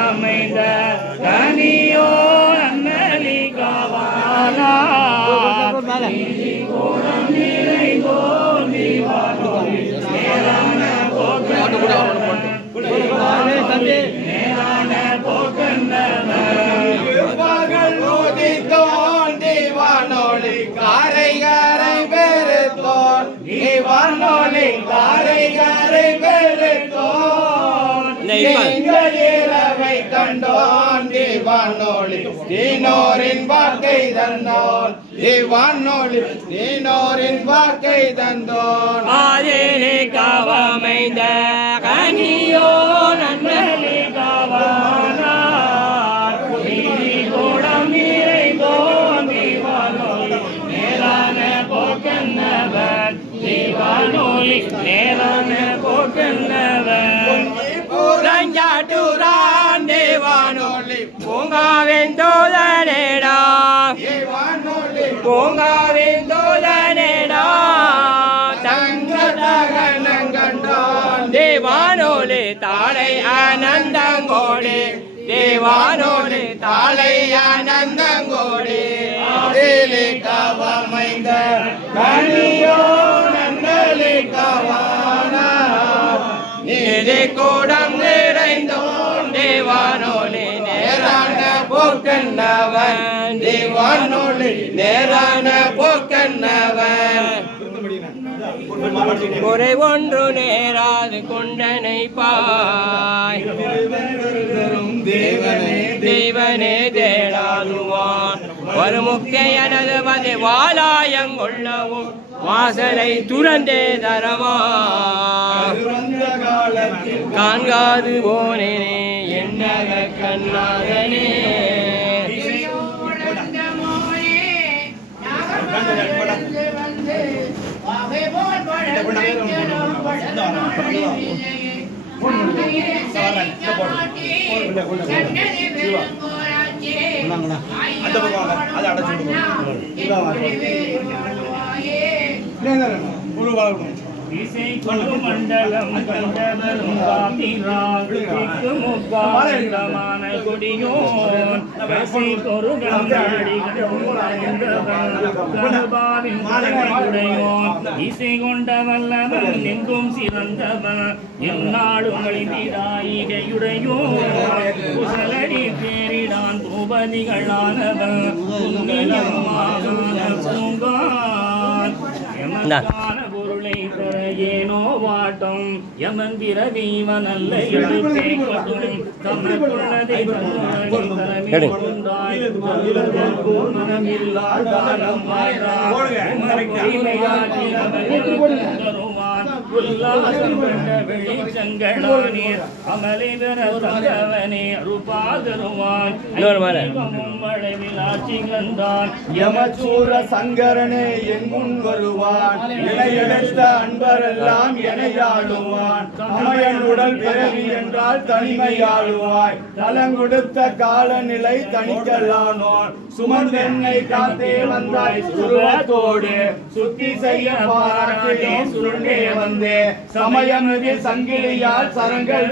அமைந்த கனியோ அன்னலிகாவானா காரைகாரை பெருத்தோன் வானொலி காரைகாரை பெருத்தோன் இரவை கண்டோன் வானொலி தீனோரின் வாக்கை தந்தோன் வானொலி தீனோரின் வாக்கை தந்தோன் ஆதிலே காவமைந்த கனியோ நன்னலி காவானா கோடம் நிறைந்தோன் வானொலி மேலான போக்கன்னவன் வானொலி மேலான போக்கன்னவன் பூரஞ்சாட்டுரான் தேவானொலி பூங்காவின் தோதனேடா பூங்காவின் தோதனேடா தங்க தகனங்கண்டான் தேவானொலி தாளை ஆனந்தங்கோடி தேவானொலி தாளை ஆனந்தங்கோடி காவமைந்த கனியோ நன்னலி காவானா நீதி கூடம் நிறைந்தோன் தேவானொலி நேரான போக்கன்னவன் தேவானொலி நேரான போக்கன்னவன் குறை ஒன்று நேராது கொண்டனை பாய் தேவனே தேடாதுவான் ஒரு முக்கையனது வந்து வாலாயங்கொள்ளவும் வாசலை துறந்தே தரவா காண்காது போனேனே என்னக கண்ணாகனே இசை கொடு மண்டலம் கண்டவரும் காப்பிராக்கு முக்காலமான கொடியோன் வசி கொரு கண்டடியோன் இசை கொண்ட வல்லவன் எங்கும் சிறந்தவன் எந்நாளும் வழிவிடாயிகையுடையோன் குசலடி பேரிடான் பூபதிகளானவன் பூங்கான் பொருளை பெற ஏனோ வாட்டம் யமன் பிறவீவன் அல்ல எடுப்பே கட்டும் தமக்குள்ளதை தரமில்லாய் மனமில்லாதாரம் வெளிச்சங்களானீர் அமலை பெற தந்தவனே அருபாதருவான் விளாட்சிகந்தான் யமசூர சங்கரனே என் முன் வருவான் இணையெடுத்த அன்பரெல்லாம் எனையாளுவான் அமையன் உடல் பிறவி என்றால் தனிமையாளுவாய் தலங்கொடுத்த காலநிலை தணிக்கலானோன் சுமந்தென்னை காத்தே வந்தாய் சுருவத்தோடு சுத்தி செய்ய பாராட்டே சுருண்டே வந்தே சமயமிகு சங்கிலியால் சரங்கள்